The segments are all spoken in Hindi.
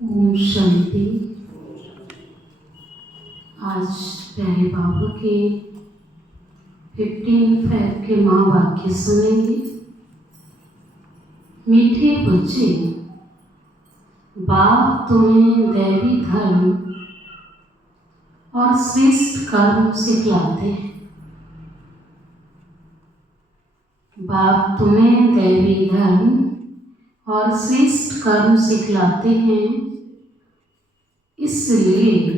ओम शांति। आज प्यारे बाबा के 15 फैब के महावाक्य सुनेंगे। मीठे बच्चे, बाप तुम्हें दैवी धर्म और श्रेष्ठ कर्म सिखलाते हैं। बाप तुम्हें दैवी धर्म और श्रेष्ठ कर्म सिखलाते हैं, इसलिए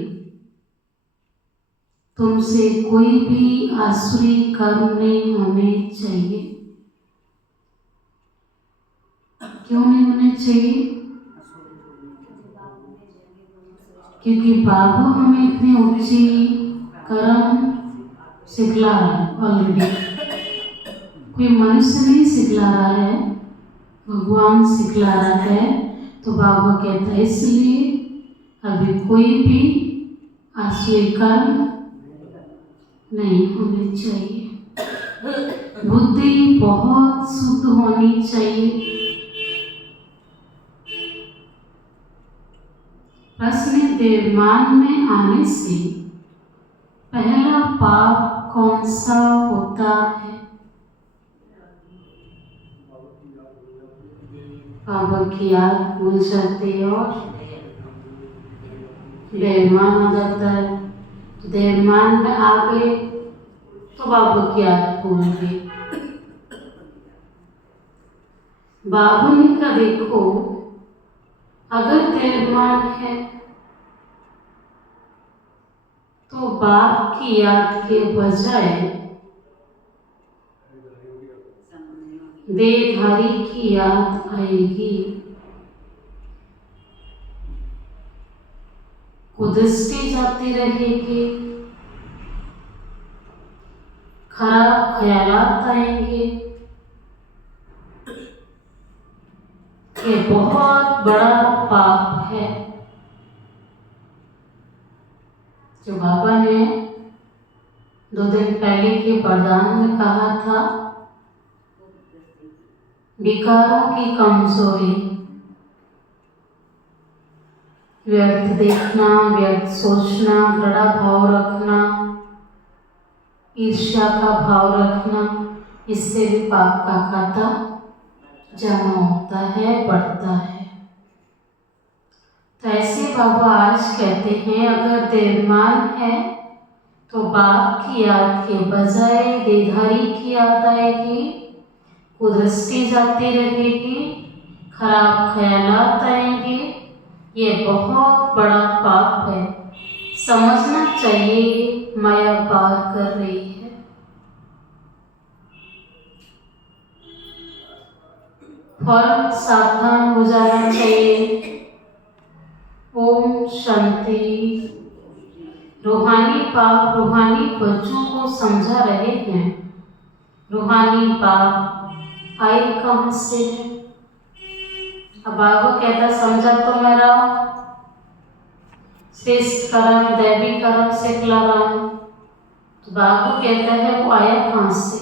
तुमसे कोई भी आसुरी कर्म नहीं होने चाहिए। क्यों नहीं होने चाहिए? क्योंकि बाबा हमें इतनी ऊंची कर्म सिखला रहा है ऑलरेडी। कोई मनुष्य नहीं सिखला रहा है, भगवान सिखला रहा है। तो बाबा कहता है इसलिए अभी कोई भी आसुरी कर्म नहीं होने चाहिए। बुद्धि बहुत शुद्ध होनी चाहिए। प्रश्न देवमान में आने से पहला पाप कौन सा होता है? बाबा की याद भूल जाते और देवमान आ जाता है। देवमान में आ गए तो बाबा की याद भूल गई। बाबू ने कहा देखो, अगर देवमान है तो बाप की याद के बजाय देहधारी की याद आएगी। कुदृष्टि जाती रहेगी, खराब ख्यालात आएंगे। ये बहुत बड़ा पाप है। जो बाबा ने 2 दिन पहले के वरदान में कहा था, विकारों की कमजोरी, व्यर्थ देखना, व्यर्थ सोचना, घृणा भाव रखना, ईर्ष्या का भाव रखना, इससे भी पाप का खाता जमा होता है, बढ़ता है। तो ऐसे बाबा आज कहते हैं अगर देवमान है तो बाप की याद के बजाय देहधारी की याद आएगी, कुदृष्टि जाती रहेगी, खराब ख्यालात आएंगे। ये बहुत बड़ा पाप है। समझना चाहिए माया पार कर रही है। फौरन सावधान हो जाना चाहिए। ओम शांति। रूहानी बाप रूहानी बच्चों को समझा रहे हैं। रूहानी बाप आए कहाँ से है? अब बाबा कहता समझा तो मैं रहा हूँ, श्रेष्ठ कर्म दैवी कर्म सिखला रहा हूँ। तो बाबा कहता है वो आया कहाँ से?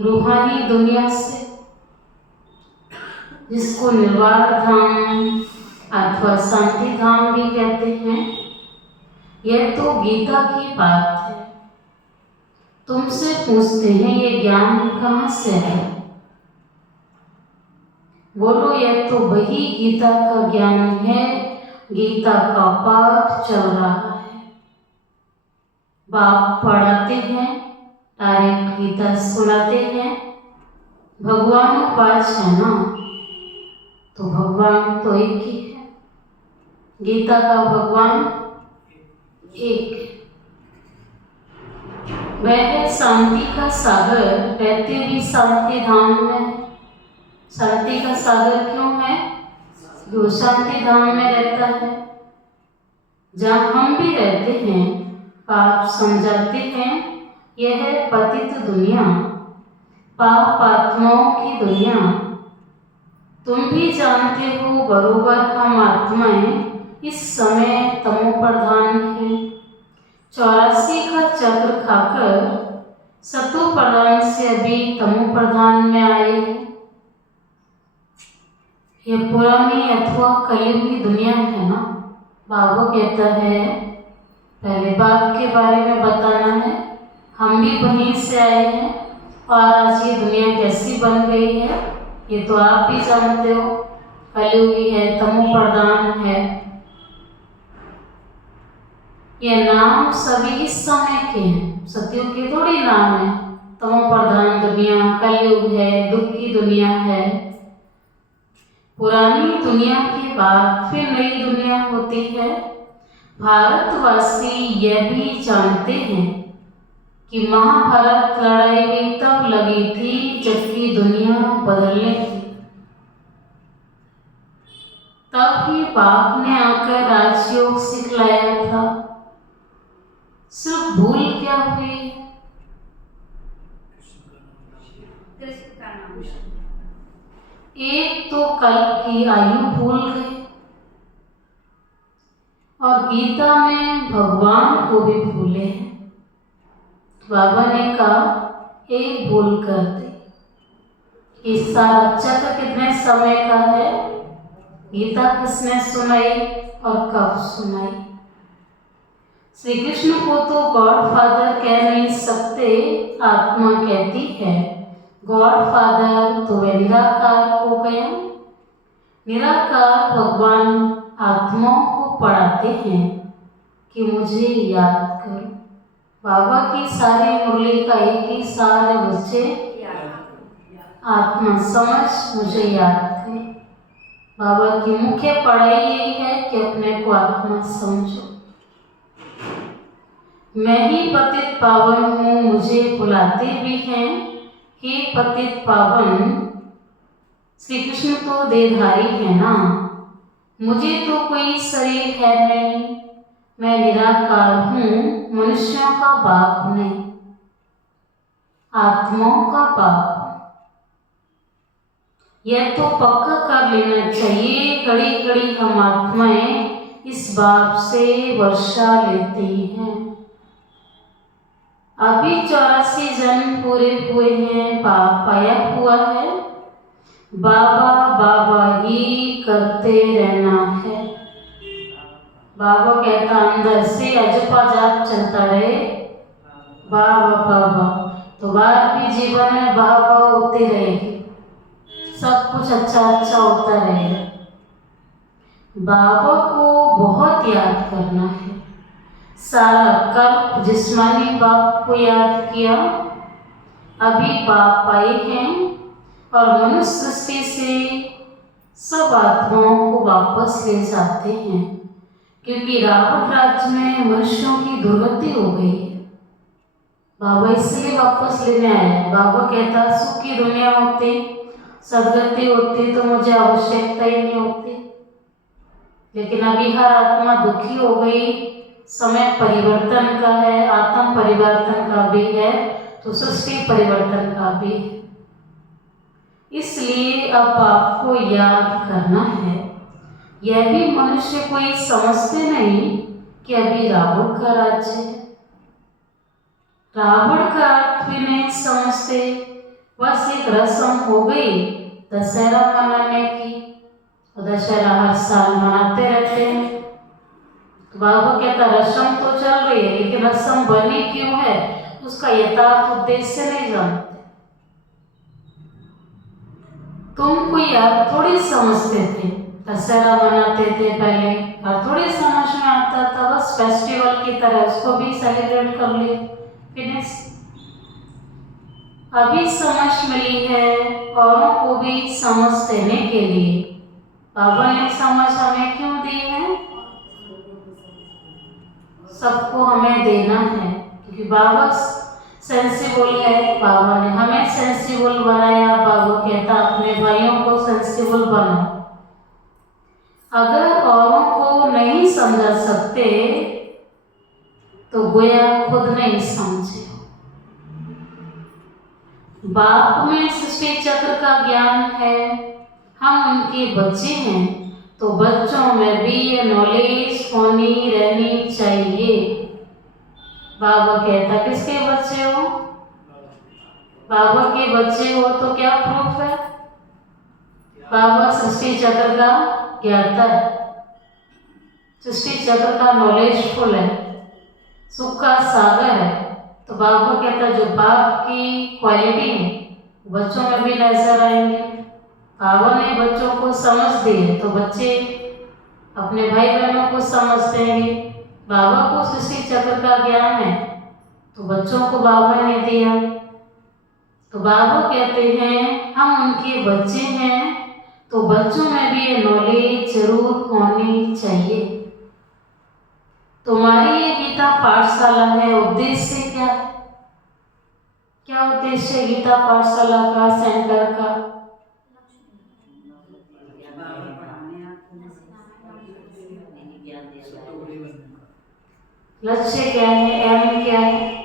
रूहानी दुनिया से, जिसको निर्वाण धाम अथवा शांति धाम भी कहते हैं। यह तो गीता की बात है। तुमसे पूछते हैं ये ज्ञान कहाँ से है? बोलो यह तो वही गीता का ज्ञान है। गीता का पाठ चल रहा है, बाप पढ़ाते हैं, डायरेक्ट गीता सुनाते हैं। भगवान पांच है ना, तो भगवान तो एक ही है। गीता का भगवान एक है। वह शांति का सागर, रहते भी शांति धाम में। शांति का सागर क्यों है? जो शांति धाम में रहता है, जहाँ हम भी रहते हैं। पाप समझाते हैं यह है पतित दुनिया, पाप आत्माओं की दुनिया। तुम भी जानते हो बरोबर हम आत्माएं इस समय तमो प्रधान हैं। 84 का चक्र खाकर सतो प्रधान से अभी तमो प्रधान में आए हैं। ये पुरानी अथवा कलयुगी दुनिया है ना। बाबा कहता है पहले बाप के बारे में बताना है। हम भी वहीं से आए हैं और आज ये दुनिया कैसी बन गई है ये तो आप भी जानते हो। कलयुगी है, तमो प्रधान है। ये नाम सभी इस समय के हैं, सतयुग के थोड़ी नाम है। तमो प्रधान दुनिया कलयुग है, दुख की दुनिया है। पुरानी दुनिया के बाद फिर नई दुनिया होती है। भारतवासी यह भी जानते हैं कि महाभारत लड़ाई भी तब लगी थी जबकि दुनिया बदलने थी। तब ही बाप ने आकर राजयोग सिखलाया था। सिर्फ भूल क्या हुई? एक तो कल्प की आयु भूल गई और गीता में भगवान को भी भूले हैं। बाबा ने कहा एक भूल कर दी। इस सारा चक्र कितने समय का है? गीता किसने सुनाई और कब सुनाई? श्री कृष्ण को तो गॉड फादर कह नहीं सकते, आत्मा कहती है। गॉड फादर तो वे निराकार हो गया। निराकार भगवान आत्माओं को पढ़ाते हैं कि मुझे याद करो। बाबा की सारी मुरली का एक ही सार है, मुझे आत्मा समझ, मुझे याद करो। बाबा की मुख्य पढ़ाई यही है कि अपने को आत्मा समझो। मैं ही पतित पावन हूँ, मुझे बुलाते भी हैं हे पतित पावन। श्री कृष्ण तो देहधारी है ना, मुझे तो कोई शरीर है नहीं। मैं निराकार हूँ, मनुष्यों का बाप नहीं, आत्माओं का बाप। यह तो पक्का कर लेना चाहिए। घड़ी घड़ी हम आत्माएं इस बाप से वर्षा लेती हैं। अभी 84 जन्म पूरे हुए हैं, बाप आया हुआ है। बाबा बाबा ही करते रहना है। बाबा कहता अंदर से अजपा जाप चलता रहे, बाबा बाबा। तो बाहर भी जीवन में बाबा होते रहेगी, सब कुछ अच्छा अच्छा होता रहेगा। बाबा को बहुत याद करना है। सारा कल्प जिस्मानी बाप को याद किया। अभी बाप आए हैं और मनुष्य सृष्टि से सब आत्माओं को वापस ले जाते हैं, क्योंकि रावण राज्य में मनुष्यों की दुर्गति हो गई है। बाबा इसलिए वापस लेने आए हैं। बाबा कहता सुख की दुनिया होती, सदगति होती तो मुझे आवश्यकता ही नहीं होती। लेकिन अभी हर आत्मा दुखी हो गई। समय परिवर्तन का है, आत्म परिवर्तन का भी है, तो सृष्टि परिवर्तन का भी है। इसलिए अब आपको याद करना है। यह भी मनुष्य कोई समझते नहीं कि अभी रावण का राज्य है। रावण का अर्थ भी नहीं समझते। बस एक रस्म हो गई दशहरा मनाने की, दशहरा हर साल मनाते रहते हैं। तो बाबा कहता रस्म तो चल रही है, लेकिन रस्म बनी क्यों है उसका यथार्थ उद्देश्य नहीं जानते। तुम कोई याद थोड़ी समझते थे, दशहरा मनाते थे पहले और थोड़ी समझ में आता था, बस फेस्टिवल की तरह उसको भी सेलिब्रेट कर लिए, फिनिश। अभी समझ मिली है औरों को भी समझ देने के लिए। बाबा ने समझ हमें क्यों दी है? सबको हमें देना है, क्योंकि बाबा सेंसिबल है। बाबा ने हमें सेंसिबल बनाया। बाबा कहता अपने भाइयों को सेंसिबल बनाओ। अगर औरों को नहीं समझा सकते तो गोया खुद नहीं समझे। बाप में सृष्टि चक्र का ज्ञान है, हम उनके बच्चे हैं, तो बच्चों में भी ये नॉलेज होनी रहनी चाहिए। बाबा कहता किसके बच्चे हो? बाबा के बच्चे हो तो क्या प्रूफ है? बाबा सृष्टि चक्र का ज्ञाता है, सृष्टि चक्र का नॉलेजफुल है, सुख का सागर है। तो बाबा कहता है जो बाप की क्वालिटी है बच्चों में भी नजर आएंगे। बाबा ने बच्चों को समझ दी है तो बच्चे अपने भाई बहनों को समझते हैं। बाबा को सृष्टि चक्र का ज्ञान है तो बच्चों को बाबा ने दिया। तो बाबा कहते हैं हम उनके बच्चे हैं तो बच्चों में भी ये नॉलेज जरूर होनी चाहिए। तुम्हारी ये गीता पाठशाला है, उद्देश्य क्या है? क्या उद्देश्य है गीता पाठशाला का, सेंटर का? लक्ष्य क्या है, एम क्या है?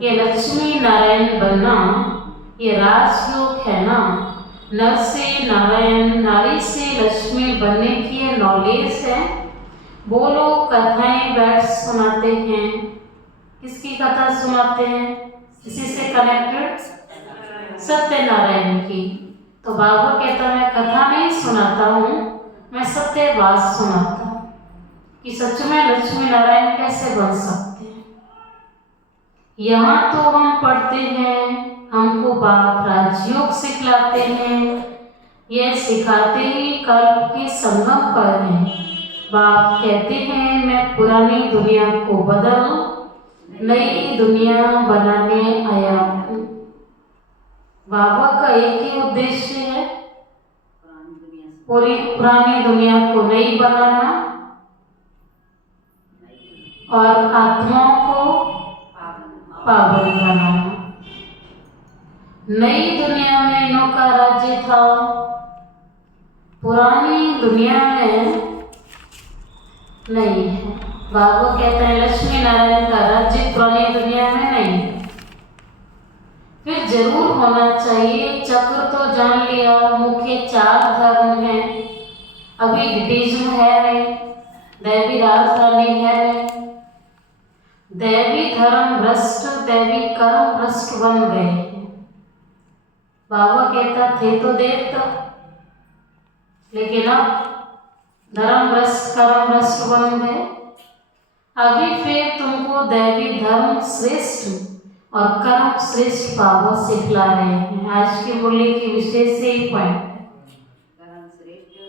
ये लक्ष्मी नारायण बनना ये राजयोग है ना। नर से नारायण, नारी से लक्ष्मी बनने की ये नॉलेज है। वो लोग कथाएं बैठ सुनाते हैं। किसकी कथा सुनाते हैं? इसी से कनेक्टेड सत्यनारायण की। तो बाबा कहता मैं कथा नहीं सुनाता हूँ, मैं सत्य बात सुनाता हूँ कि सच में लक्ष्मी नारायण कैसे बन सकते हैं। यहाँ तो हम पढ़ते हैं, हमको बाप राजयोग सिखलाते हैं, ये सिखाते ही कल्प के संगम पर हैं। बाप कहते हैं मैं पुरानी दुनिया को बदल नई दुनिया बनाने आया हूँ। बाबा का एक ही उद्देश्य है, पूरी पुरानी दुनिया को नई बनाना और आत्माओं को पावन बनाना। नई दुनिया में इनों का राज्य था, पुरानी दुनिया में नहीं है। बाबा कहते हैं लक्ष्मी नारायण का राज्य पुरानी दुनिया में नहीं है। फिर जरूर होना चाहिए। चक्र तो जान लिया, मुख्य 4 धर्म हैं, अभी डिटेज्म है नहीं, दैवी राजधानी है नहीं। दैवी धर्म भ्रष्ट, दैवी कर्म भ्रष्ट बन गए हैं। बाबा कहता थे तो देवता, लेकिन अब धर्म भ्रष्ट कर्म भ्रष्ट बन गए। अभी फिर तुमको दैवी धर्म श्रेष्ठ और कर्म श्रेष्ठ बाबा सिखला रहे हैं। आज की बोली की विशेष यही पॉइंट है,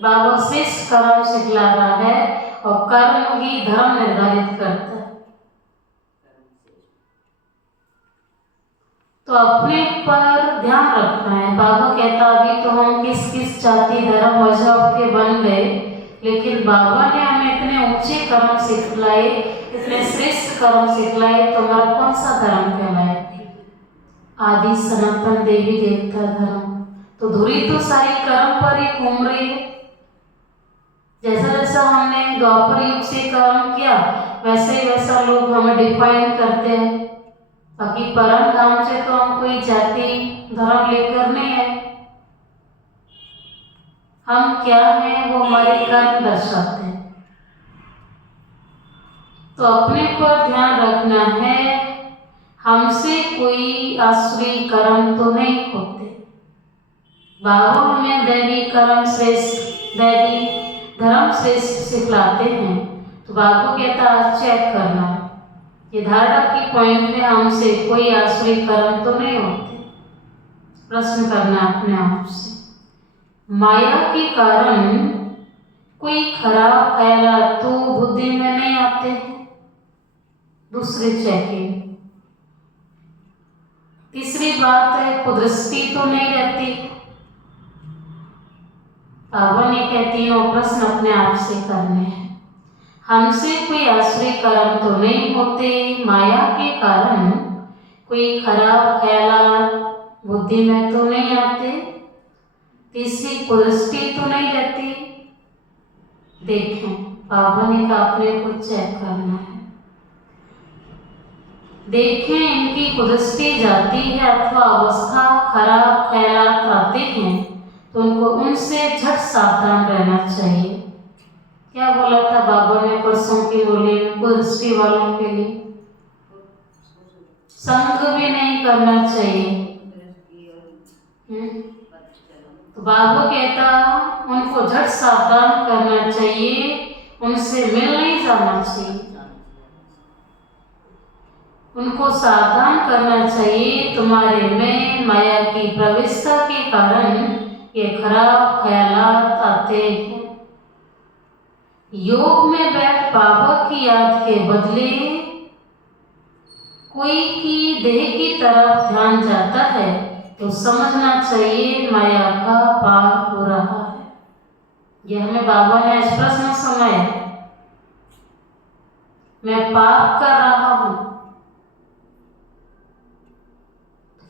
बाबा श्रेष्ठ कर्म सिखला रहा है और कर्म ही धर्म निर्धारित करता है। तो अपने पर ध्यान रखना है। बाबा कहता अभी तो हम किस किस जाति धर्म मजहब के बन गए, लेकिन बाबा ने हमें इतने ऊंचे कर्म सिखलाए, इतने श्रेष्ठ कर्म सिखलाए, तो हमारा कौन सा धर्म कहलाए? आदि सनातन देवी देवता धर्म। तो धुरी तो सारी कर्म पर ही घूम रही है। जैसा जैसा हमने द्वापर युग से कर्म किया वैसे ही वैसा लोग हमें डिफाइन करते हैं। बाकी परम धाम से तो हम कोई जाति धर्म लेकर नहीं है। हम क्या हैं वो हमारे कर्म दर्शाते हैं। तो अपने पर ध्यान रखना है, हमसे कोई आसुरी कर्म तो नहीं होते। बाबा हमें दैवी कर्म श्रेष्ठ, दैवी धर्म श्रेष्ठ सिखलाते हैं। तो बाबा कहता आज चेक करना है ये धारणा की पॉइंट में हमसे कोई आसुरी कर्म तो नहीं होते। प्रश्न करना अपने आप से, माया के कारण कोई खराब ख्याल तो बुद्धि में नहीं आते हैं? दूसरी चेकिंग। तीसरी बात है कुदृष्टि तो नहीं रहती। बाबा ने कहा तीनों प्रश्न अपने आप से करने हैं। हमसे कोई आसुरी कर्म तो नहीं होते, माया के कारण कोई खराब ख्याल बुद्धि में तो नहीं आते, तीसरी कुदृष्टि तो नहीं रहती। देखें बाबा ने कहा अपने को चेक करना है। देखें इनकी कुदृष्टि जाती है अथवा अवस्था खराब ख्याल आते हैं तो उनको उनसे झट सावधान रहना चाहिए। क्या बोला था बाबा ने परसों की बोली में? कुदृष्टि वालों के लिए संग भी नहीं करना चाहिए। तो बाबा कहता उनको झट सावधान करना चाहिए, उनसे मिल नहीं जाना चाहिए, उनको सावधान करना चाहिए। तुम्हारे में माया की प्रविष्टता के कारण ये खराब ख्यालात आते हैं। योग में बैठ बाबा की याद के बदले कोई की देह की तरफ ध्यान जाता है तो समझना चाहिए माया का पार हो रहा है। यह हमें बाबा ने इस प्रश्न सुनाया, मैं पाप कर रहा हूं।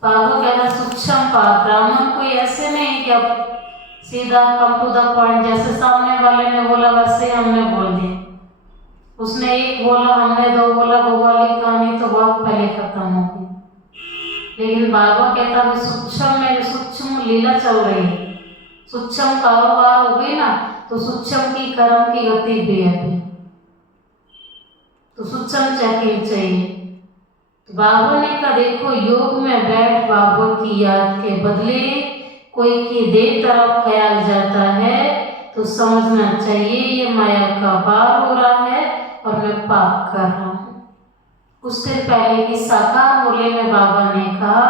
बाबा कहना सूक्ष्म पाप, ब्राह्मण कोई ऐसे नहीं कि अब सीधा कम टू द पॉइंट, जैसे सामने वाले ने बोला वैसे हमने बोल दिया। उसने एक बोला, हमने दो बोला, वो वाली कहानी तो बहुत पहले खत्म हो गई। लेकिन बाबा कहता है सूक्ष्म में सूक्ष्म लीला चल रही है, सूक्ष्म कारोबार हो गई ना, तो सूक्ष्म की कर्म की गति भी है, तो सूक्ष्म चेकिंग चाहिए। तो बाबा ने कहा देखो योग में बैठ बाबा की याद के बदले कोई की देह तरफ ख्याल जाता है तो समझना चाहिए ये माया का पार हो रहा है और मैं पाप कर रहा हूँ। कुछ दिन पहले की साकार मूल्य में बाबा ने कहा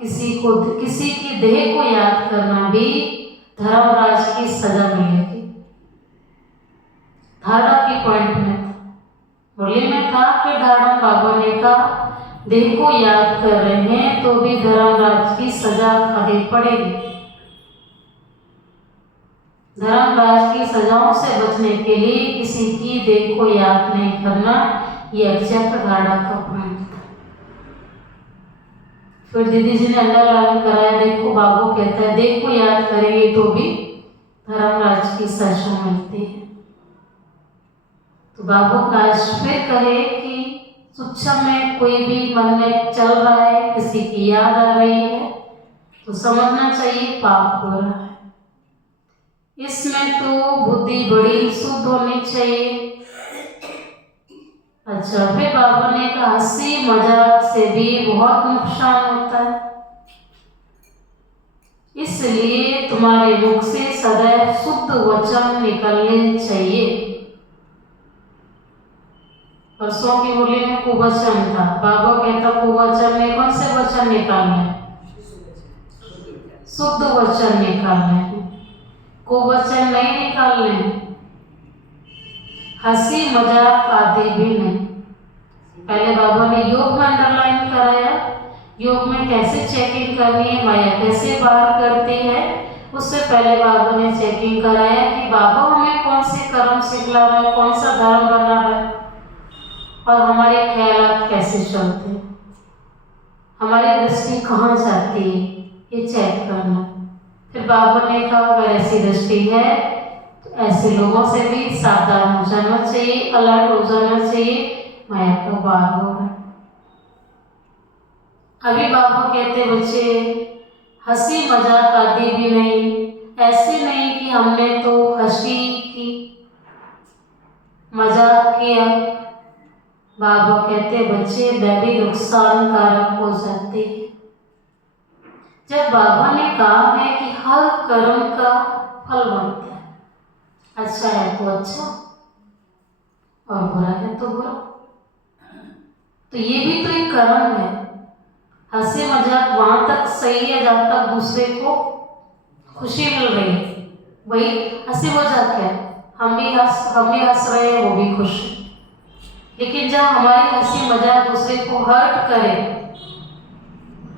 किसी की देह को याद करना भी धर्मराज की सजा मिलेगी। धारणा की पॉइंट में था, मूल्य में था, फिर धारणा बाबा ने कहा देह को याद कर रहे हैं तो भी धर्मराज की सजा खानी पड़ेगी। धर्मराज की सजाओं से बचने के लिए किसी की देह को याद नहीं करना, ये एग्जैक्ट धारणा का पॉइंट था। फिर दीदी जी ने अंडरलाइन कराया, देखो बाबू कहता है देह को याद करेंगे तो भी धर्मराज की सजा मिलती है। तो बाबू का आज फिर कहे कि सूक्ष्म में कोई भी मन में चल रहा है, किसी की याद आ रही है तो समझना चाहिए पाप हो रहा है। इसमें तो बुद्धि बड़ी शुद्ध होनी चाहिए। अच्छा, फिर बाबा ने कहा हंसी मजाक से भी बहुत नुकसान होता है, इसलिए तुम्हारे मुख से सदैव शुद्ध वचन निकलने चाहिए। परसों की मुरली में कुवचन था, बाबा कहता कुवचन में कौन से वचन निकालने, शुद्ध वचन निकालने, कुवचन नहीं निकालने, हंसी मजाक आदि भी नहीं। पहले बाबा ने योग में अंडरलाइन कराया, योग में कैसे चेकिंग करनी है, माया कैसे बाहर करती है, उससे पहले बाबा ने चेकिंग कराया कि बाबा हमें कौन से कर्म सिखला रहे हैं, कौन सा धर्म बना रहे हैं और हमारे ख्यालात कैसे चलते हैं, हमारी दृष्टि कहाँ जाती है, ये चेक करना। फिर बाबा ने कहा अगर ऐसी दृष्टि है तो ऐसे लोगों से भी सावधान हो जाना चाहिए, अलर्ट हो जाना चाहिए, माया का बाहर हो रहा है। अभी बाबा कहते बच्चे हंसी मजाक आदि भी नहीं, ऐसे नहीं कि हमने तो हंसी की मजाक किया। बाबा कहते बच्चे वह भी नुकसानकारक हो जाती है। जब बाबा ने कहा है कि हर कर्म का फल बनता है, अच्छा है तो अच्छा और बुरा है तो बुरा, तो ये भी तो एक कर्म है। हंसी मजाक वहां तक सही है जहां तक दूसरे को खुशी मिल रही है, वही हंसी मजाक है, हम भी हंस रहे हैं, वो भी खुश। लेकिन जब हमारी हंसी मजाक दूसरे को हर्ट करे,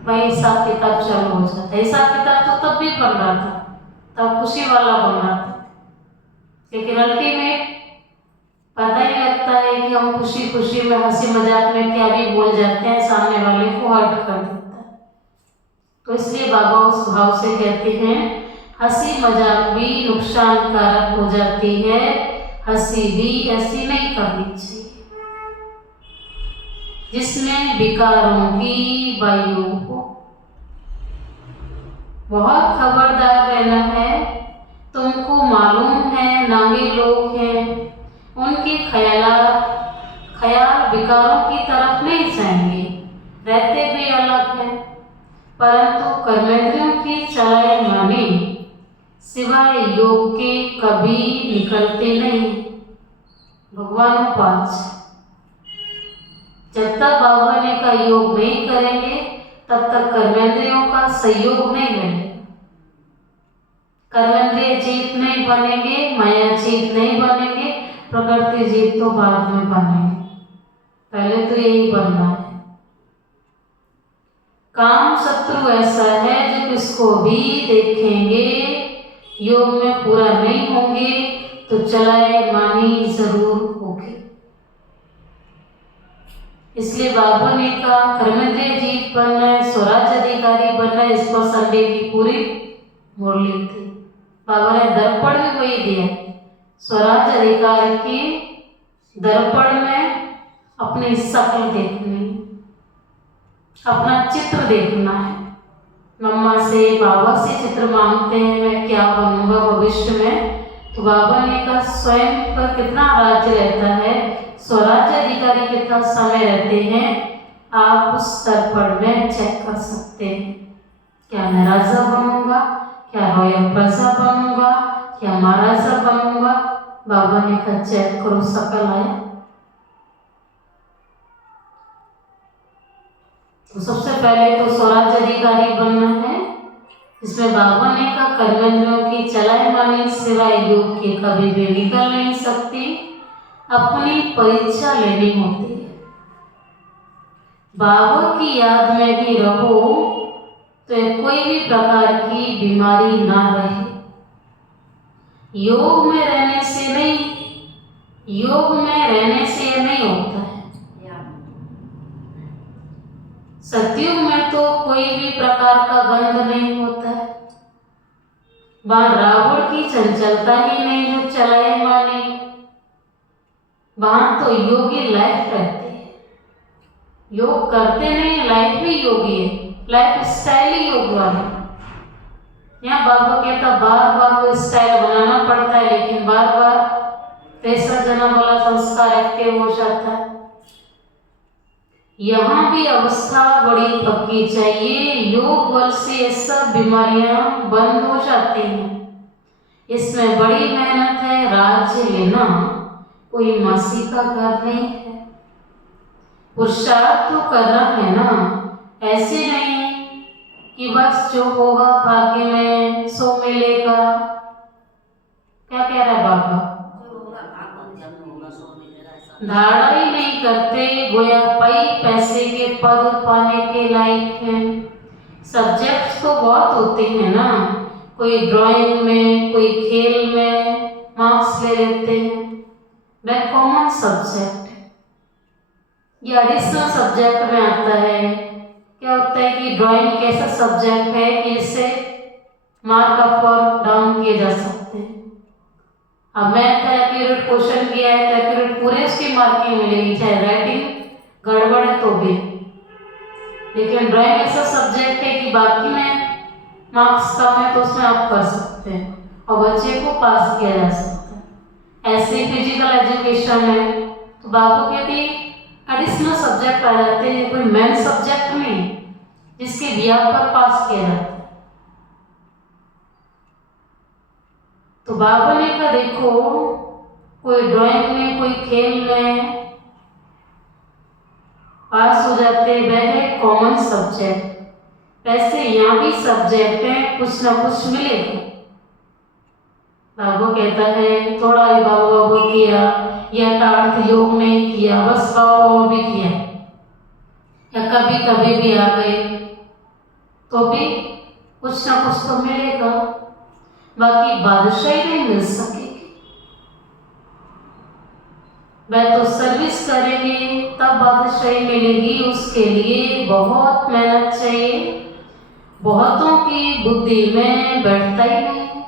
वही हिसाब किताब चालू हो जाता है। हिसाब किताब तो तब भी बन रहा था, तब खुशी वाला बन रहा था, लेकिन अल्टीमेट पता ही लगता है कि हम खुशी खुशी में हंसी मजाक में क्या भी बोल जाते हैं, सामने वाले को हर्ट कर देता है। तो इसलिए बाबा उस भाव से कहते हैं हंसी मजाक भी नुकसानकारक हो जाती है, हंसी भी ऐसी नहीं करनी चाहिए जिसमें विकारों की वायु हो। बहुत खबरदार रहना है। तुमको मालूम है नांगे लोग हैं, उनके ख्याल विकारों की तरफ नहीं जाएंगे, रहते भी अलग हैं, परंतु कर्मेंद्रियों की चलाए मानी सिवाय योग के कभी निकलते नहीं। भगवान पांच, जब तक बाबा का योग नहीं करेंगे तब तक कर्मेंद्रियों का सहयोग नहीं मिलेगा। कर्मेंद्रिय जीत नहीं बनेंगे, माया जीत नहीं बनेंगे, प्रकृति जीत तो बाद में बनेंगे, पहले तो यही बनना है। काम शत्रु ऐसा है जो किसको भी देखेंगे योग में पूरा नहीं होंगे तो चलाए मानी जरूर होगी। इसलिए बाबा ने कहा कर्मेंद्रिय जीत बनना है, स्वराज अधिकारी बनना है। इस पर संडे की पूरी मुरली थी। बाबा ने दर्पण भी वही दिया, स्वराज अधिकारी की दर्पण में अपनी शक्ल देखनी, अपना चित्र देखना है। मम्मा से बाबा से चित्र मांगते हैं मैं क्या बनूंगा भविष्य में, तो बाबा ने कहा स्वयं पर कितना राज्य रहता है, स्वराज्य अधिकारी कितना समय रहते हैं, आप उस दर्पण में चेक कर सकते हैं। क्या मैं राजा बनूंगा, क्या रॉयल प्रजा बनूंगा, क्या महाराजा बनूंगा। बाबा ने कहा चेक करो शकल आया। तो सबसे पहले तो स्वराज्य अधिकारी बनना है। इसमें बाबा ने कहा कर्मेंद्रियों की चलाए मानी सिवाय योग के कभी भी निकल नहीं सकती, अपनी परीक्षा लेनी होती है। बाबा की याद में भी रहो तो कोई भी प्रकार की बीमारी ना रहे। योग में रहने से नहीं, योग में रहने से यह नहीं होता है। सतयुग में तो कोई भी प्रकार का गंध नहीं होता है, वहां रावण की चंचलता ही नहीं जो चलाए माने, वहां तो योगी लाइफ रहते हैं, योग करते नहीं, लाइफ भी योगी है, लाइफ स्टाइल ही योग वाला। यहाँ बाबा कहता बार बार वो स्टाइल बनाना पड़ता है, लेकिन बार बार 63 जन्म वाला संस्कार एक्टिव हो जाता है। यहाँ भी अवस्था बड़ी पक्की चाहिए, योग बल से ये सब बीमारियां बंद हो जाती हैं। इसमें बड़ी मेहनत है, राज्य लेना कोई मासी का घर नहीं है, पुरुषार्थ तो करना है ना, ऐसे नहीं कि बस जो होगा भाग्य में सो मिलेगा। क्या कह रहा है बाबा, धाड़ा ही नहीं करते, गोया पाई पैसे के पद पाने के लायक हैं। सब्जेक्ट्स तो बहुत होते हैं ना, कोई ड्राइंग में, कोई खेल में मार्क्स ले लेते हैं, वह कॉमन सब्जेक्ट है। ये एडिशनल सब्जेक्ट में आता है। क्या होता है कि ड्राइंग कैसा सब्जेक्ट है कि इससे मार्क अप और डाउन किए जा सकते हैं। अब मैथ है, एक्यूरेट क्वेश्चन किया है तो एक्यूरेट पूरे उसकी मार्किंग मिलेगी, चाहे राइटिंग गड़बड़ है तो भी। लेकिन ड्राइंग ऐसा सब्जेक्ट है कि बाकी में मार्क्स कम है तो उसमें आप कर सकते हैं और बच्चे को पास किया जा सकता है। ऐसे फिजिकल एजुकेशन है तो बाबू कहती एडिशनल सब्जेक्ट आ जाते हैं, कोई मेन सब्जेक्ट नहीं जिसके बिया पर पास किया जाता है। तो बाबा ने कहा देखो कोई ड्राइंग में, कोई खेल में पास हो जाते, वह है कॉमन सब्जेक्ट। वैसे यहाँ भी सब्जेक्ट है, कुछ ना कुछ मिलेगा। बाबा कहता है थोड़ा ही बाबा किया, यथार्थ योग नहीं किया, बस बाबा भी किया, या कभी कभी भी आ गए तो भी कुछ ना कुछ तो मिलेगा, बाकी बादशाही नहीं मिल सकेगी। वह तो सर्विस करेंगे तब बादशाही मिलेगी, उसके लिए बहुत मेहनत चाहिए, बहुतों की बुद्धि में बैठता ही नहीं।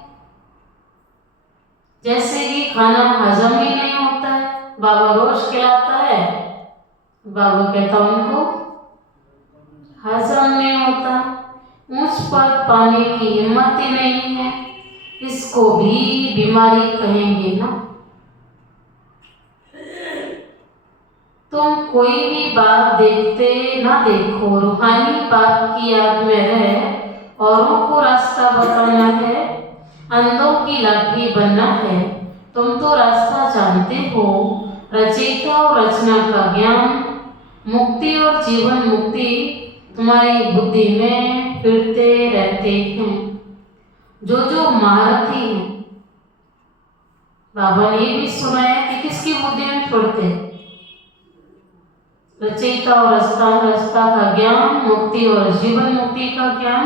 जैसे कि खाना हजम ही नहीं होता है, बाबा रोज खिलाता है, बाबा कहता उनको हजम नहीं होता, मुझ पर पाने की हिम्मत ही नहीं है, इसको भी बीमारी कहेंगे ना। तुम कोई भी बात देखते ना देखो, रूहानी बात की याद में रहे, औरों को रास्ता बताना है, अंधों की लाठी बनना है। तुम तो रास्ता जानते हो, रचयिता और रचना का ज्ञान, मुक्ति और जीवन मुक्ति तुम्हारी बुद्धि में फिरते रहते हैं। जो महारथी हैं, बाबा ने ये भी सुनाया कि किसकी बुद्धि में फिरते, रचयिता और रास्ता का ज्ञान, मुक्ति और जीवन मुक्ति का ज्ञान।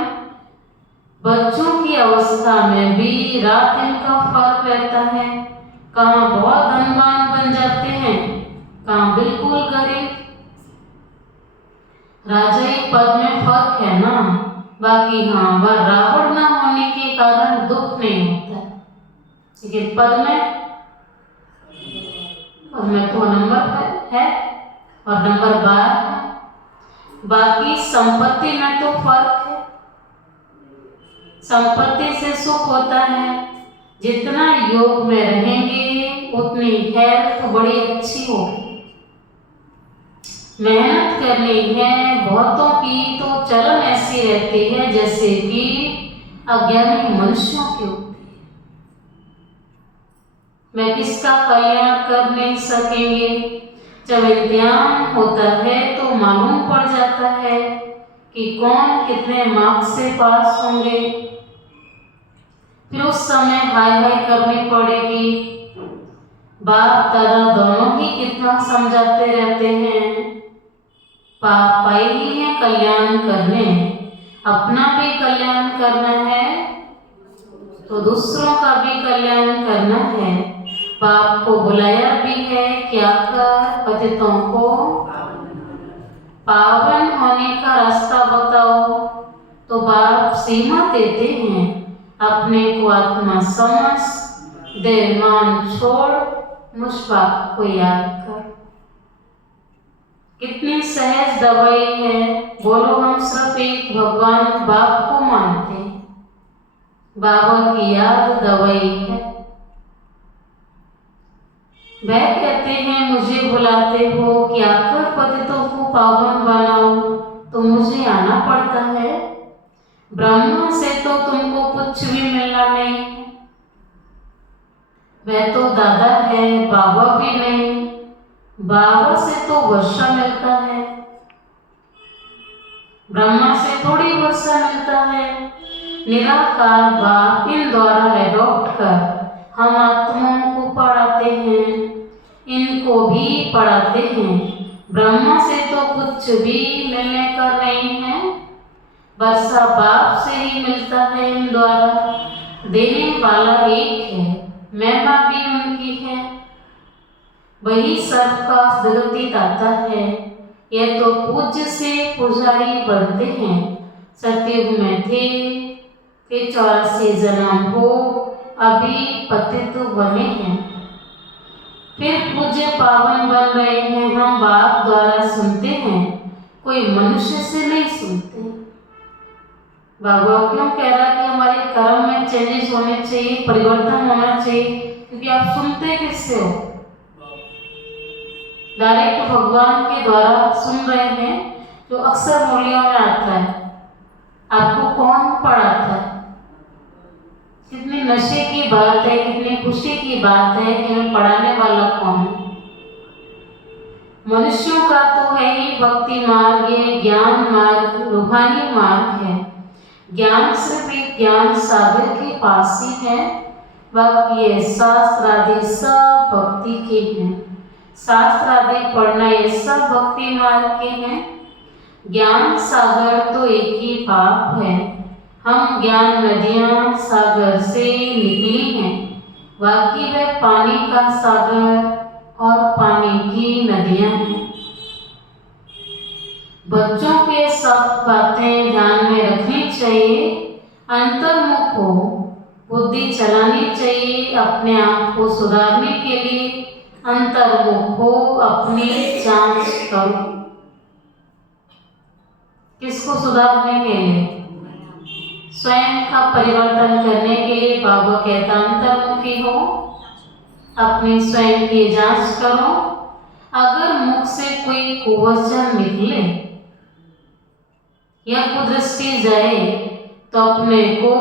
बच्चों की अवस्था में भी रात दिन का फर्क रहता है। कहाँ बहुत धनवान बन जाते हैं, कहाँ बिल्कुल गरीब। राजाई पद में फर्क है ना, बाकी हाँ वह रावण ना होने के कारण दुख नहीं होता, लेकिन पद में तो नंबर है और नंबर 12 है। बाकी संपत्ति में तो फर्क है। संपत्ति से सुख होता है, जितना योग में रहेंगे उतनी हेल्थ बड़ी अच्छी होगी। मेहनत करनी है, बहुतों की तो चलन ऐसी रहती है जैसे कि अज्ञानी मनुष्यों की होती है। मैं किसका कल्याण कर नहीं सकेंगे। जब इम्तिहान होता है तो मालूम पड़ जाता है कि कौन कितने मार्क्स से पास होंगे। फिर उस समय हाय हाय करनी पड़ेगी। बाप दादा दोनों ही कितना समझाते रहते हैं, पाप आए ही है कल्याण करने, अपना भी कल्याण करना है तो दूसरों का भी कल्याण करना है। बाप को बुलाया भी है, क्या कर पतितों को पावन होने का रास्ता बताओ। तो बाप सीमा देते हैं, अपने को आत्मा समझ, देहमान छोड़ मुझ बाप को याद कर। कितनी सहज दवाई है। बोलो हम सिर्फ एक भगवान बाप को मानते हैं, बाबा की याद दवाई है। वह कहते हैं मुझे बुलाते हो कि आकर पतितों को पावन बनाओ, तो मुझे आना पड़ता है। ब्रह्मा से तो तुमको कुछ भी मिलना नहीं है, वह तो दादा है, बाबा भी नहीं। बाबा से तो वर्षा मिलता है, ब्रह्मा से थोड़ी वर्षा मिलता है। निराकार बाप इन द्वारा एडॉप्ट कर हम आत्माओं को पढ़ाते हैं, इनको भी पढ़ाते हैं। ब्रह्मा से तो कुछ भी मिलने का नहीं है, वर्षा बाप से ही मिलता है इन द्वारा। देने वाला एक है, महिमा भी उनकी है, वही सबका दुर्गति दाता है। यह तो पूज्य से पुजारी बनते हैं। सतयुग में थे कि 84 जन्म हो, अभी पतित बने हैं, फिर पूज्य पावन बन रहे हैं। हम बाप द्वारा सुनते हैं, कोई मनुष्य से नहीं सुनते। बाबा क्यों कह रहा कि हमारे कर्म में चेंजेस होने चाहिए, परिवर्तन होना चाहिए, क्योंकि आप सुनते किससे हो? डायरेक्ट भगवान के द्वारा सुन रहे हैं, जो अक्सर मूल्यों में आता है। आपको कौन पढ़ाता है? कितनी नशे की बात है, कितनी खुशी की बात है कि हमें पढ़ाने वाला कौन है? मनुष्यों का तो है ही भक्ति मार्ग, ये ज्ञान मार्ग, रूहानी मार्ग है। ज्ञान सिर्फ एक ज्ञान सागर के पास ही है, बाकी ये शास्त्र आदि सब भक्ति के हैं। शास्त्र आदि पढ़ना ये सब भक्ति मार्ग के हैं। ज्ञान सागर तो एक ही बाप है। हम ज्ञान नदियां सागर से निकली हैं, बाकी वह पानी का सागर और पानी की नदियां हैं। बच्चों के सब बातें ध्यान में रखनी चाहिए, अंतर्मुख हो, बुद्धि चलानी चाहिए, अपने आप को सुधारने के लिए अंतर्मुख हो, अपनी जांच करो। किसको सुधारने के लिए? स्वयं का परिवर्तन करने के लिए बाबा कहता अंतर्मुखी हो, अपनी स्वयं की जांच करो। अगर मुख से कोई कुवचन निकले या कुदृष्टि जाए तो अपने को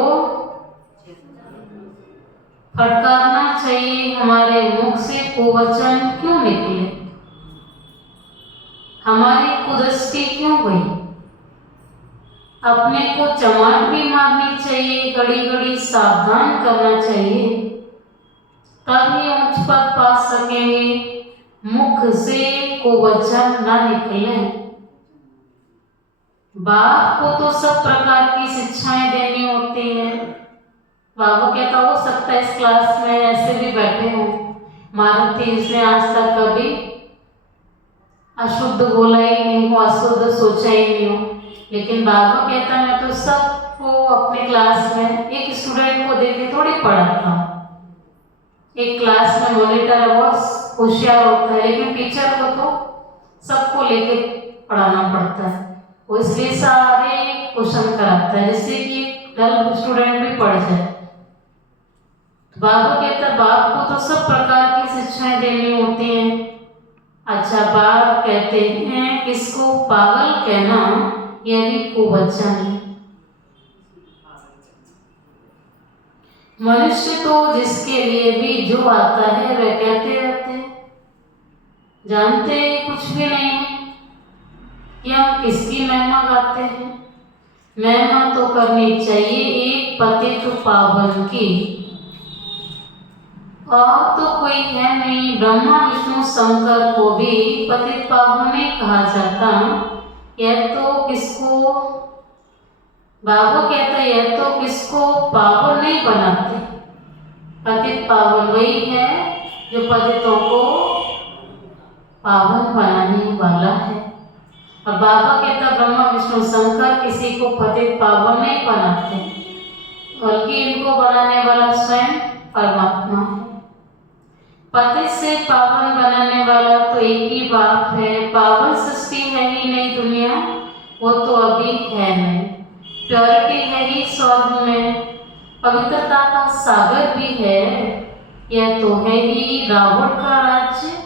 फटकारना चाहिए हमारे मुख से कुवचन क्यों निकले, हमारी कुदृष्टि क्यों गई। अपने को चमाट भी मारनी चाहिए, घड़ी घड़ी सावधान करना चाहिए, तभी उच्च पद पा सकेंगे। मुख से कुवचन ना निकले। बाप को तो सब प्रकार की शिक्षाएं देनी होती है। बाबू कहता हो सकता है इस क्लास में ऐसे भी बैठे हो मारुति, इसने आज तक कभी अशुद्ध बोला ही नहीं हो, अशुद्ध सोचा ही नहीं हो, लेकिन बाबा कहता मैं तो सबको अपने क्लास में एक स्टूडेंट को देके थोड़ी पढ़ाता। एक क्लास में मॉनिटर बहुत होशियार होता है, लेकिन टीचर को तो सबको लेके पढ़ाना पड़ता है। वो इसलिए सारे क्वेश्चन कराता है जिससे कि डल स्टूडेंट भी पढ़ जाए। बाबा कहता बाप को तो सब प्रकार की शिक्षाएं देनी होती हैं। अच्छा, बाप कहते हैं किसको पागल कहना यह भी कुवचन है। मनुष्य तो जिसके लिए भी जो आता है वह कहते रहते हैं, जानते कुछ भी नहीं है कि हम किसकी महिमा गाते हैं। महिमा तो करनी चाहिए एक पतित पावन की, और तो कोई है नहीं। ब्रह्मा विष्णु शंकर को भी पतित पावन नहीं कहा जाता। यह तो किसको बाबा कहता है, यह तो किसको पावन नहीं बनाते। पतित पावन वही है जो पतितों को पावन बनाने वाला है। और बाबा कहता ब्रह्मा विष्णु शंकर किसी को पतित पावन नहीं बनाते, बल्कि इनको बनाने वाला स्वयं परमात्मा है। पतित से पावन बनाने वाला तो एक ही बाप है। पावन सृष्टि है ही नहीं दुनिया, वो तो अभी है नहीं। प्योरिटी है ही स्वर्ग में, पवित्रता का सागर भी है। यह तो है ही रावण का राज्य।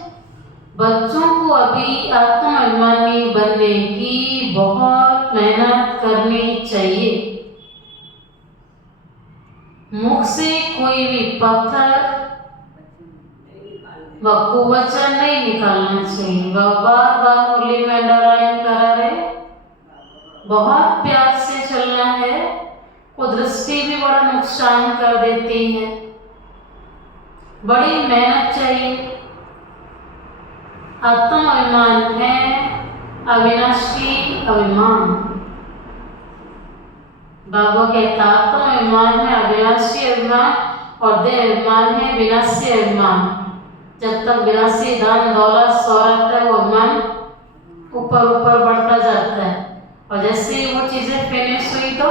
बच्चों को अभी आत्माभिमानी बनने की बहुत मेहनत करनी चाहिए। मुख से कोई भी पत्थर व कुवचन नहीं निकालना चाहिए। वह बार बार मुरली में अंडरलाइन करा रहे, बहुत प्यार से चलना है। कुदृष्टि भी बड़ा नुकसान कर देती है, बड़ी मेहनत चाहिए। आत्माभिमान है अविनाशी अभिमान। बाबा कहता आत्माभिमान है अविनाशी अभिमान और देह अभिमान है विनाशी अभिमान। जब तक विनाशी धन दौलत शौहरत है वो अभिमान ऊपर ऊपर बढ़ता जाता है, और जैसे ही वो चीजें फिनिश हुई तो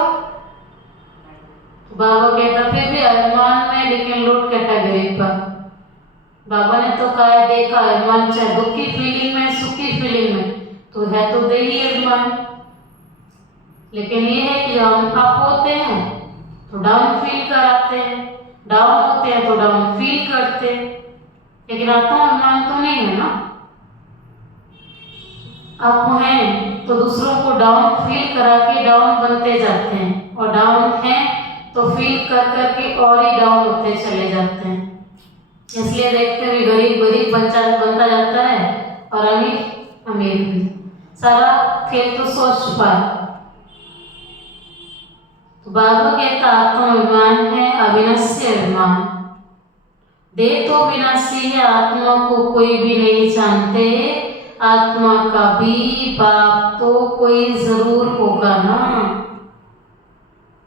बाबा कहता फिर भी अभिमान में लेकिन लूट कैटेगरी पर। बाबा ने तो कहा देखा अभिमान चाहे दुखी फीलिंग में सुखी फीलिंग में तो है तो दे ही अभिमान। लेकिन ये है कि हम अप होते हैं तो डाउन फील कराते हैं, डाउन होते हैं तो डाउन फील करते हैं। लेकिन आत्माभिमान तो नहीं है ना। आप हैं तो दूसरों को डाउन फील करा के डाउन बनते जाते हैं, और डाउन हैं तो फील कर करके और ही डाउन होते चले जाते हैं। इसलिए देखते हुए गरीब गरीब बनता जाता है और अमीर अमीर भी। सारा खेल तो सोच छुपा है। तो बाबा कहता आत्माभिमान है अविनाशी अभिमान। देह तो विनाशी है, आत्मा को कोई भी नहीं जानते। आत्मा का भी बाप तो कोई जरूर होगा ना।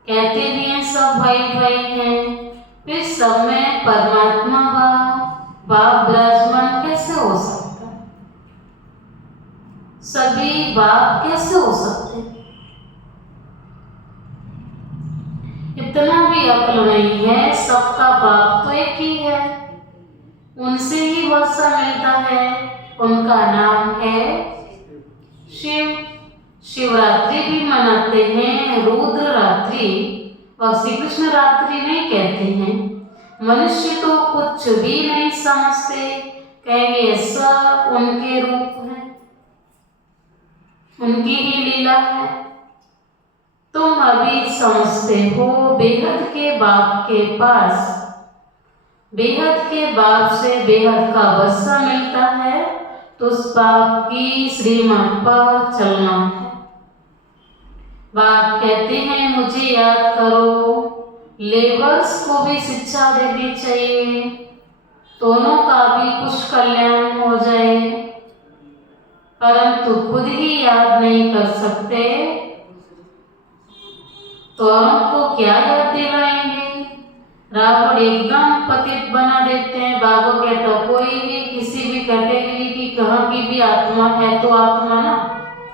कहते भी हैं सब भाई भाई हैं, फिर सब में परमात्मा बाप विराजमान कैसे हो सकता है? सभी बाप कैसे हो सकते? इतना भी अक्ल नहीं है। सबका बाप तो एक ही है, उनसे ही वर्षा मिलता है। उनका नाम है शिव। शिवरात्रि भी मनाते हैं, रुद्र रात्रि और श्री कृष्ण रात्रि नहीं कहते हैं। मनुष्य तो कुछ भी नहीं समझते, कहेंगे ऐसा उनके रूप है, उनकी ही लीला है। तुम अभी समझते हो बेहद के बाप के पास बेहद के बाप से बेहद का बस्सा मिलता है, तो उस बाप की श्रीमत पर चलना है। बाप कहते हैं मुझे याद करो, लेबर्स को भी शिक्षा देनी चाहिए, दोनों का भी कुछ कल्याण हो जाए, परंतु खुद ही याद नहीं कर सकते तो औरों को क्या याद दिलाएंगे। रावण एकदम पतित बना देते हैं। बाबा कहता कोई भी किसी भी कैटेगरी की कहाँ की भी आत्मा है तो आत्मा ना,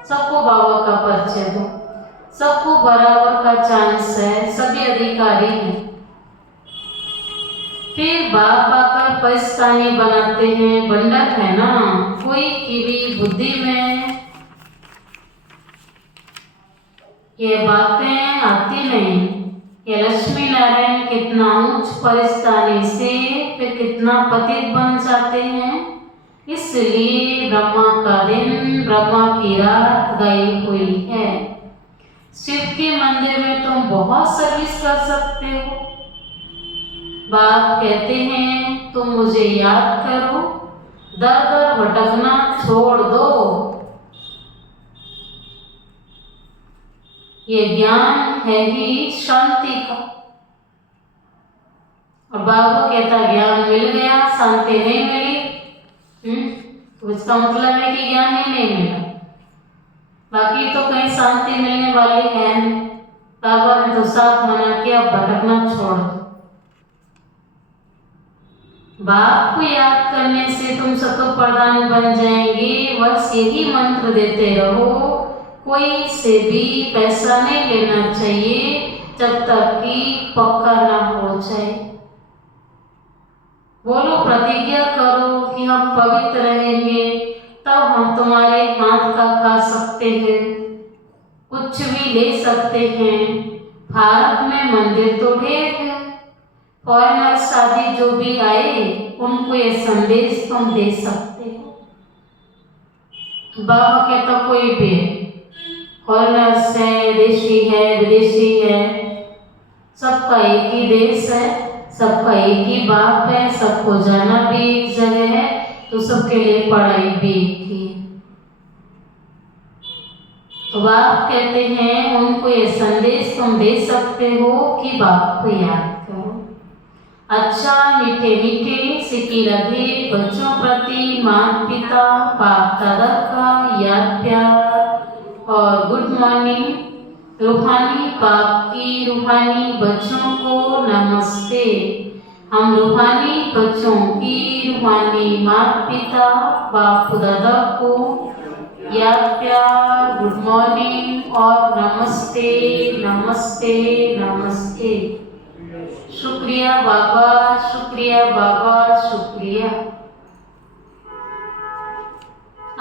सबको बाबा का परिचय दो, सबको बराबर का चांस है, सभी अधिकारी हैं। फिर बाप आकर परिस्तानी बनाते हैं, बंडल है ना, कोई की भी बुद्धि में ये बातें आती नहीं। ये लक्ष्मी नारायण कितना उच्च परिस्तानी से फिर कितना पतित बन जाते हैं। इसलिए ब्रह्मा का दिन, ब्रह्मा की रात गई हुई है। शिव के मंदिर में तुम बहुत सर्विस कर सकते हो। बाप कहते हैं तुम मुझे याद करो, दर दर भटकना छोड़ दो। ये ज्ञान है ही शांति का। और बाबा कहता ज्ञान मिल गया, शांति नहीं मिली, तो इसका मतलब है कि ज्ञान ही नहीं मिला। बाकी तो कहीं शांति मिलने वाली है। बाबा ने तो साफ मना किया, भटकना छोड़ दो। बाप को याद करने से तुम सतो प्रधान बन जाएंगे। बस यही मंत्र देते रहो, कोई से भी पैसा नहीं लेना चाहिए जब तक कि पक्का ना हो जाए। बोलो, प्रतिज्ञा करो कि हम पवित्र रहेंगे, तब हम तुम्हारे हाथ का खा सकते हैं, कुछ भी ले सकते हैं। भारत में मंदिर तो ढेर है, फॉरेनर शादी जो भी आए उनको ये संदेश तुम दे सकते हो। बाबा कहता कोई भी फॉरेनर्स है, देशी है, विदेशी है, सबका एक ही देश है, सबका एक ही बाप है, सबको जाना भी एक जगह है, तो सबके लिए पढ़ाई भी एक ही है। तो बाप कहते हैं उनको ये संदेश तुम दे सकते हो कि बाप को याद करो। अच्छा मीठे मीठे सिक्की लगे बच्चों प्रति माता पिता बाप दादा का याद प्यार और गुड मॉर्निंग। रूहानी बाप की रूहानी बच्चों को नमस्ते। हम रूहानी बच्चों की रूहानी माता पिता बाप दादा को याद प्यार, गुड मॉर्निंग और नमस्ते नमस्ते नमस्ते। शुक्रिया बाबा, शुक्रिया बाबा, शुक्रिया।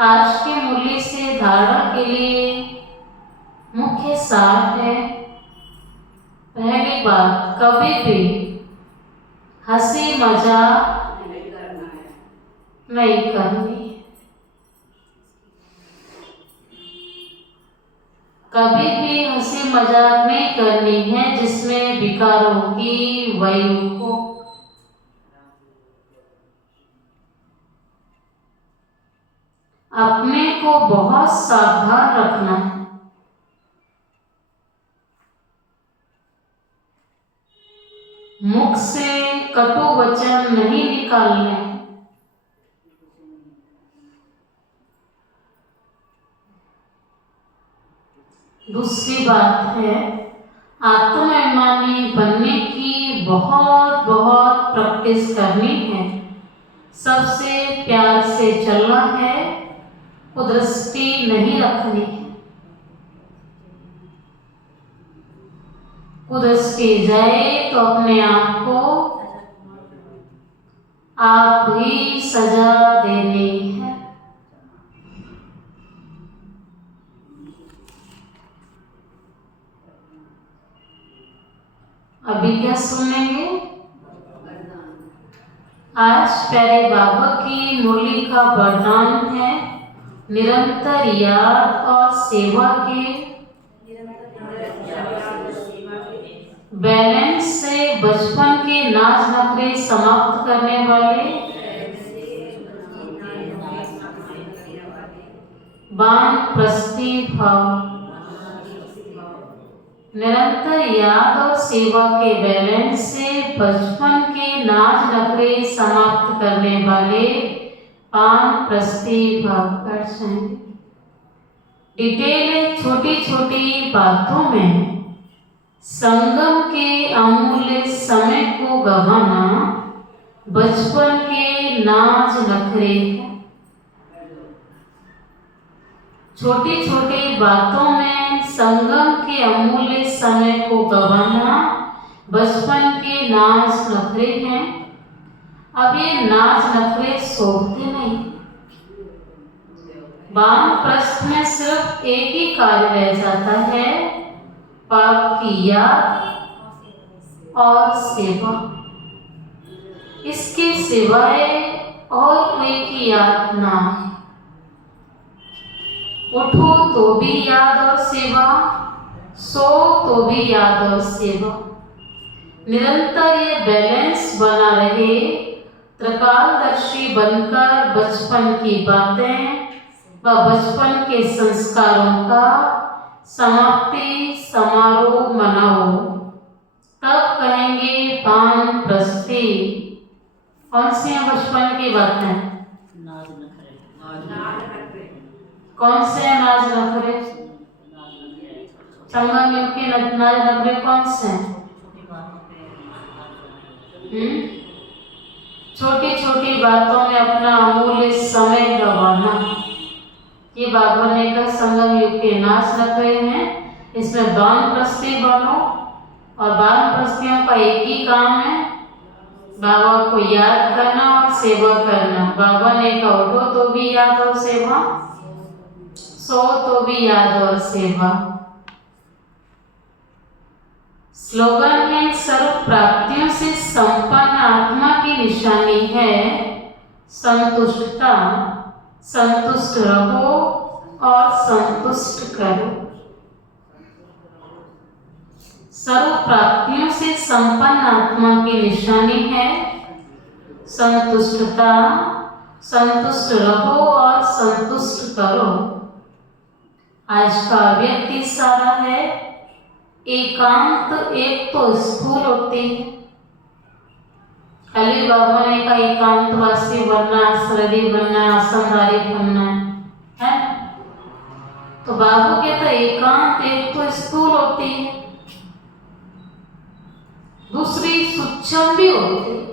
आज की मुरली से धारणा के लिए मुख्य सार है, पहली बात, कभी भी हंसी मजाक नहीं करनी। कभी भी हंसी मजाक नहीं करनी है जिसमें विकारों की वायु हो। अपने को बहुत सावधान रखना है। मुख से कटु वचन नहीं निकालने। दूसरी बात है, आत्माभिमानी बनने की बहुत बहुत प्रैक्टिस करनी है। सबसे प्यार से चलना है, कुदृष्टि नहीं रखनी है। कुदृष्टि जाए तो अपने आप को आप ही सजा देनी है। अभी क्या सुनेंगे? आज प्यारे बाबा की मुरली का वरदान है, निरंतर याद और सेवा के बैलेंस से बचपन के नाज नखरे समाप्त कर करने वाले, वानप्रस्थी भाव, निरंतर याद और सेवा के बैलेंस से बचपन के नाज नखरे समाप्त करने वाले वानप्रस्थी भाव कर जाएंगे। डिटेल छोटी छोटी बातों में संगम के अमूल्य समय को गंवाना बचपन के नाज नखरे हैं। छोटी छोटी बातों में संगम के अमूल्य समय को गंवाना बचपन के नाज नखरे हैं। अब ये नाज नखरे शोभते नहीं। वानप्रस्थ में सिर्फ एक ही कार्य रह जाता है, पाप की याद और सेवा। इसके सिवाय और कोई की याद ना है। उठो तो भी याद और सेवा, सो तो भी याद और सेवा। निरंतर ये बैलेंस बना रहे, त्रिकालदर्शी बनकर बचपन की बातें व बचपन के संस्कारों का समाप्ति समारोह मनाओ, तब कहेंगे वानप्रस्थी। कौन सी हैं बचपन की बातें? कौन से हैं नाज नखरे? संगम युग के नाज नखरे कौन से हैं? छोटी छोटी बातों में अपना अमूल्य समय गंवाना, ये बाबा ने कहा संगम युग के नाज नखरे हैं। इसमें वानप्रस्थी बनो, और वानप्रस्थियों का एक ही काम है, बाबा को याद करना और सेवा करना। बाबा ने कहा उठो तो भी याद और सेवा, सो तो भी याद और सेवा। स्लोगन है सर्व प्राप्तियों से संपन्न आत्मा की निशानी है संतुष्टता। संतुष्ट रहो और संतुष्ट करो। सर्व प्राप्तियों से संपन्न आत्मा की निशानी है संतुष्टता। संतुष्ट रहो और संतुष्ट करो। आज का व्यक्ति सारा है एकांत। एक तो स्थूल होती है, कल बाबा ने कहा एकांतवासी बनना, श्रद्धी बनना, आसनधारी बनना है। तो बाबू कहता एकांत एक तो स्थूल होती है, दूसरी सूक्ष्म भी होती है।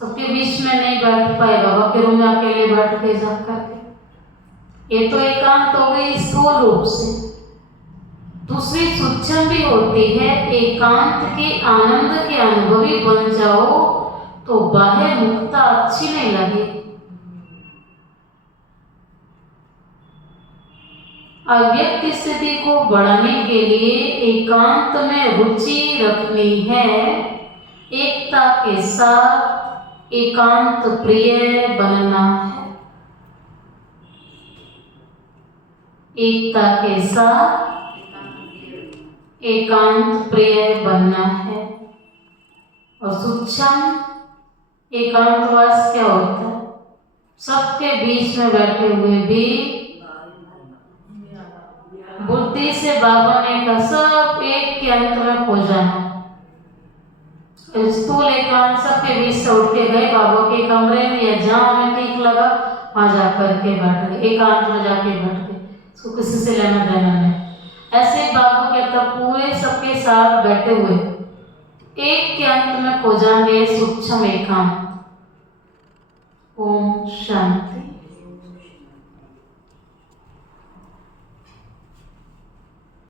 सबके बीच में नहीं बैठ पाए, बाबा के रूम में अकेले बैठ के जा करके, ये तो एकांत हो गई स्थूल रूप से। दूसरी सूक्ष्म भी होती है, एकांत के आनंद के अनुभवी बन जाओ तो बाह्य मुक्ता अच्छी नहीं लगे। अव्यक्त स्थिति को बढ़ाने के लिए एकांत में रुचि रखनी है। एकता के साथ एकांत प्रिय बनना है। एकता के साथ एकांत प्रिय बनना है। और सूक्ष्म एकांतवास क्या होता है? सबके बीच में बैठे हुए भी बुद्धि से बाबा ने कहा सब एक के अंत में खो जाना। स्थूल एकांत सबके बीच से उठ के गए बाबा के कमरे में, या जहाँ हमें ठीक लगा वहां जाकर के बैठ गए, एकांत में जाके बैठ गए, उसको किसी से लेना देना नहीं। ऐसे बाबा कहता पूरे सबके साथ बैठे हुए एक के अंत में खो जाएंगे सूक्ष्म एकांत। ओम शांति।